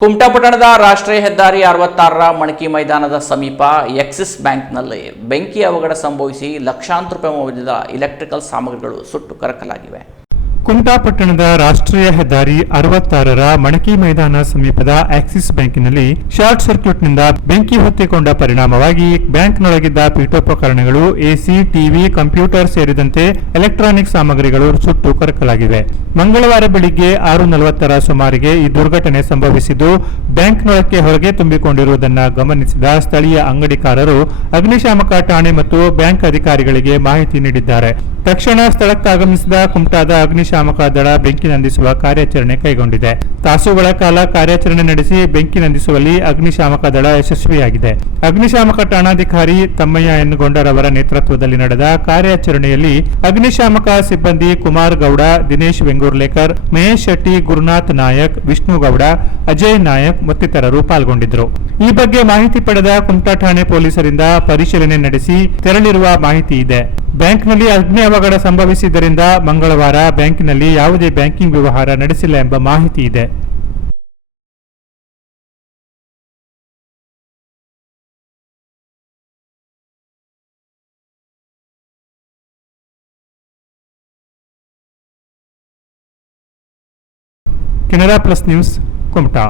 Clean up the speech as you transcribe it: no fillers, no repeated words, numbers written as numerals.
ಕುಮಟಾ ಪಟ್ಟಣದ ರಾಷ್ಟ್ರೀಯ ಹೆದ್ದಾರಿ 66ರ ಮಣಕಿ ಮೈದಾನದ ಸಮೀಪ ಎಕ್ಸಿಸ್ ಬ್ಯಾಂಕ್ನಲ್ಲಿ ಬೆಂಕಿ ಅವಘಡ ಸಂಭವಿಸಿ ಲಕ್ಷಾಂತರ ರೂಪಾಯಿ ಮೌಲ್ಯದ ಇಲೆಕ್ಟ್ರಿಕಲ್ ಸಾಮಗ್ರಿಗಳು ಸುಟ್ಟು ಕರಕಲಾಗಿವೆ. ಕುಮಟಾ ಪಟ್ಟಣದ ರಾಷ್ಟ್ರೀಯ ಹೆದ್ದಾರಿ 66ರ ಮಣಕಿ ಮೈದಾನ ಸಮೀಪದ ಆಕ್ಸಿಸ್ ಬ್ಯಾಂಕಿನಲ್ಲಿ ಶಾರ್ಟ್ ಸರ್ಕ್ಯೂಟ್ನಿಂದ ಬೆಂಕಿ ಹೊತ್ತಿಕೊಂಡ ಪರಿಣಾಮವಾಗಿ ಬ್ಯಾಂಕ್ನೊಳಗಿದ್ದ ಪೀಠೋಪಕರಣಗಳು, ಎಸಿ, ಟಿವಿ, ಕಂಪ್ಯೂಟರ್ ಸೇರಿದಂತೆ ಎಲೆಕ್ಟ್ರಾನಿಕ್ ಸಾಮಗ್ರಿಗಳು ಸುಟ್ಟು ಕರಕಲಾಗಿವೆ. ಮಂಗಳವಾರ ಬೆಳಿಗ್ಗೆ 6:40ರ ಸುಮಾರಿಗೆ ಈ ದುರ್ಘಟನೆ ಸಂಭವಿಸಿದ್ದು, ಬ್ಯಾಂಕ್ನೊಳಕ್ಕೆ ಹೊರಗೆ ತುಂಬಿಕೊಂಡಿರುವುದನ್ನು ಗಮನಿಸಿದ ಸ್ಥಳೀಯ ಅಂಗಡಿಕಾರರು ಅಗ್ನಿಶಾಮಕ ಠಾಣೆ ಮತ್ತು ಬ್ಯಾಂಕ್ ಅಧಿಕಾರಿಗಳಿಗೆ ಮಾಹಿತಿ ನೀಡಿದ್ದಾರೆ. ತಕ್ಷಣ ಸ್ಥಳಕ್ಕಾಗಮಿಸಿದ ಕುಮಟಾದ ಅಗ್ನಿಶಾಮಕ ದಳ ಬೆಂಕಿ ನಂದಿಸುವ ಕಾರ್ಯಾಚರಣೆ ಕೈಗೊಂಡಿದೆ. ತಾಸುಗಳ ಕಾಲ ಕಾರ್ಯಾಚರಣೆ ನಡೆಸಿ ಬೆಂಕಿ ನಂದಿಸುವಲ್ಲಿ ಅಗ್ನಿಶಾಮಕ ದಳ ಯಶಸ್ವಿಯಾಗಿದೆ. ಅಗ್ನಿಶಾಮಕ ಠಾಣಾಧಿಕಾರಿ ತಮ್ಮಯ್ಯ ಎನ್ ಗೊಂಡರವರ ನೇತೃತ್ವದಲ್ಲಿ ನಡೆದ ಕಾರ್ಯಾಚರಣೆಯಲ್ಲಿ ಅಗ್ನಿಶಾಮಕ ಸಿಬ್ಬಂದಿ ಕುಮಾರ್ ಗೌಡ, ದಿನೇಶ್ ವೆಂಗೂರ್ಲೇಕರ್, ಮಹೇಶ್ ಶೆಟ್ಟಿ, ಗುರುನಾಥ್ ನಾಯಕ್, ವಿಷ್ಣು ಗೌಡ, ಅಜಯ್ ನಾಯಕ್ ಮತ್ತಿತರರು ಪಾಲ್ಗೊಂಡಿದ್ದರು. ಈ ಬಗ್ಗೆ ಮಾಹಿತಿ ಪಡೆದ ಕುಮಟಾ ಠಾಣೆ ಪೊಲೀಸರಿಂದ ಪರಿಶೀಲನೆ ನಡೆಸಿ ತೆರಳಿರುವ ಮಾಹಿತಿ ಇದೆ. ಬ್ಯಾಂಕ್ನಲ್ಲಿ ಅಗ್ನಿ ಅವಘಡ ಸಂಭವಿಸಿದ್ದರಿಂದ ಮಂಗಳವಾರ ಬ್ಯಾಂಕಿನಲ್ಲಿ ಯಾವುದೇ ಬ್ಯಾಂಕಿಂಗ್ ವ್ಯವಹಾರ ನಡೆಸಿಲ್ಲ ಎಂಬ ಮಾಹಿತಿ ಇದೆ. Canara plus news, Kumta.